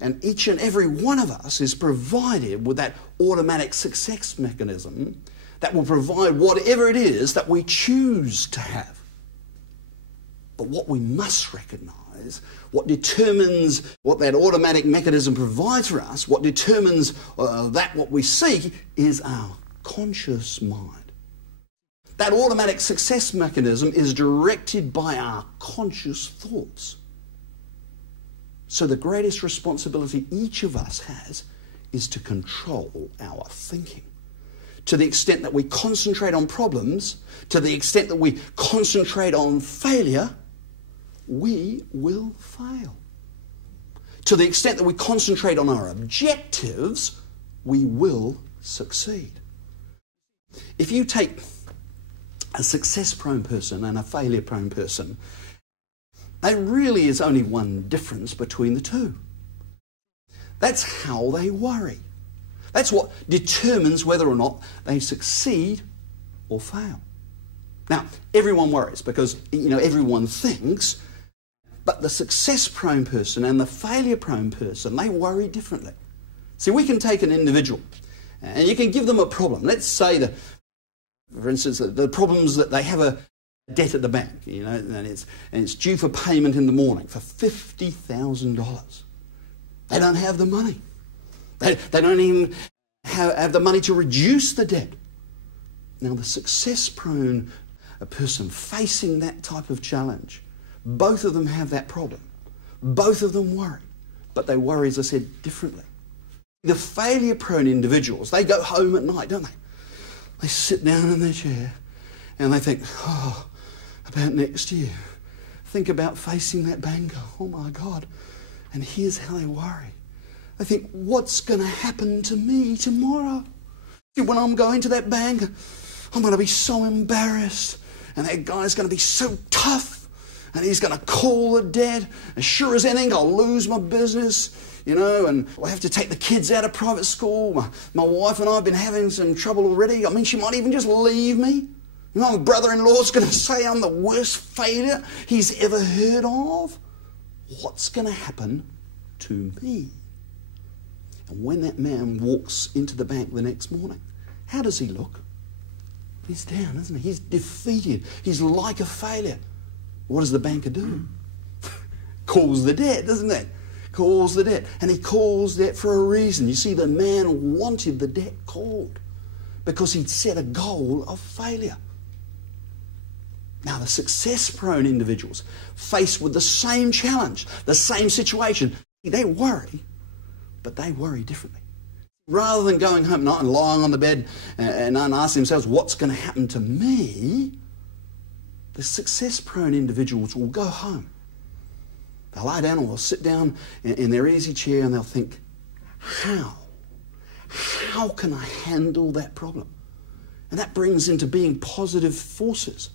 And each and every one of us is provided with that automatic success mechanism that will provide whatever it is that we choose to have. But what we must recognise, what determines what that automatic mechanism provides for us, what determines what we seek, is our conscious mind. That automatic success mechanism is directed by our conscious thoughts. So the greatest responsibility each of us has is to control our thinking. To the extent that we concentrate on problems, to the extent that we concentrate on failure, we will fail. To the extent that we concentrate on our objectives, we will succeed. If you take a success-prone person and a failure-prone person, there really is only one difference between the two. That's how they worry. That's what determines whether or not they succeed or fail. Now, everyone worries because, everyone thinks, but the success-prone person and the failure-prone person, they worry differently. See, we can take an individual and you can give them a problem. Let's say for instance, the problems that they have a debt at the bank, and it's due for payment in the morning for $50,000. They don't have the money. They don't even have the money to reduce the debt. Now, the success-prone person facing that type of challenge, both of them have that problem. Both of them worry, but they worry, as I said, differently. The failure-prone individuals, they go home at night, don't they? They sit down in their chair and they think, about next year. Think about facing that banker. Oh my God. And here's how they worry. They think, what's going to happen to me tomorrow? When I'm going to that bank, I'm going to be so embarrassed. And that guy's going to be so tough. And he's going to call the debt. As sure as anything, I'll lose my business. And I'll have to take the kids out of private school. My wife and I have been having some trouble already. I mean, she might even just leave me. My brother-in-law's going to say I'm the worst failure he's ever heard of. What's going to happen to me? And when that man walks into the bank the next morning, how does he look? He's down, isn't he? He's defeated. He's like a failure. What does the banker do? Calls the debt, doesn't he? Calls the debt. And he calls that for a reason. You see, the man wanted the debt called because he'd set a goal of failure. Now, the success-prone individuals faced with the same challenge, the same situation, they worry, but they worry differently. Rather than going home at night and lying on the bed and asking themselves, what's going to happen to me? The success-prone individuals will go home. They'll lie down or they'll sit down in their easy chair and they'll think, how can I handle that problem? And that brings into being positive forces.